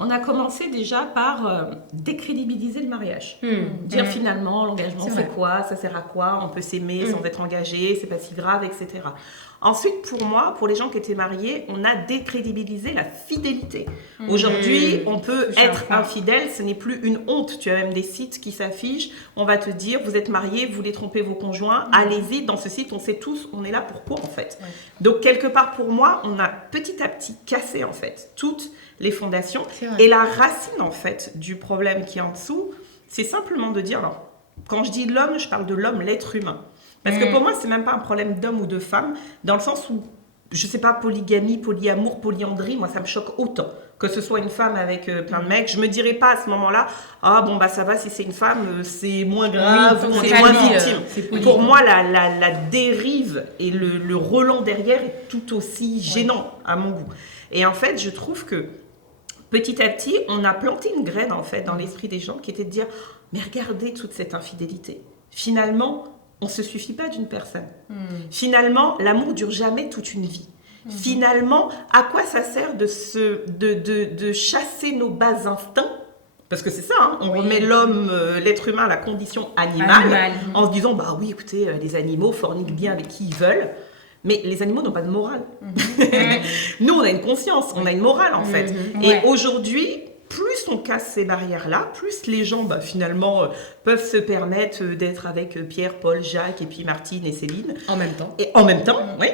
On a commencé déjà par décrédibiliser le mariage. Dire finalement, l'engagement c'est quoi, ça sert à quoi, on peut s'aimer sans être engagé, c'est pas si grave, etc. Ensuite, pour moi, pour les gens qui étaient mariés, on a décrédibilisé la fidélité. Aujourd'hui, on peut être infidèle, ce n'est plus une honte. Tu as même des sites qui s'affichent, on va te dire, vous êtes mariés, vous voulez tromper vos conjoints, allez-y, dans ce site, on sait tous, on est là pour quoi en fait. Donc, quelque part pour moi, on a petit à petit cassé en fait toutes les fondations. Et la racine en fait du problème qui est en dessous, c'est simplement de dire, alors, quand je dis l'homme, je parle de l'homme, l'être humain. Parce que pour moi, c'est même pas un problème d'homme ou de femme, dans le sens où, je sais pas, polygamie, polyamour, polyandrie, moi ça me choque autant. Que ce soit une femme avec plein de mecs, je me dirais pas à ce moment-là, ah bon bah ça va, si c'est une femme, c'est moins grave, on est moins victime. Pour moi, la dérive et le relent derrière est tout aussi gênant à mon goût. Et en fait, je trouve que petit à petit, on a planté une graine en fait dans l'esprit des gens qui était de dire, mais regardez toute cette infidélité. Finalement, on ne se suffit pas d'une personne. Finalement, l'amour dure jamais toute une vie. Finalement, à quoi ça sert de chasser nos bas instincts? Parce que c'est ça, hein, on remet l'homme, l'être humain à la condition animale. En se disant, bah oui, écoutez, les animaux forniquent bien avec qui ils veulent. Mais les animaux n'ont pas de morale. Nous, on a une conscience, on a une morale en fait. Et aujourd'hui, plus on casse ces barrières-là, plus les gens, finalement, peuvent se permettre d'être avec Pierre, Paul, Jacques, et puis Martine et Céline. En même temps. Et en même temps, oui.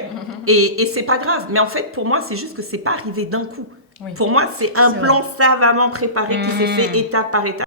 Et c'est pas grave. Mais en fait, pour moi, c'est juste que c'est pas arrivé d'un coup. Pour moi, c'est un plan savamment préparé qui s'est fait étape par étape.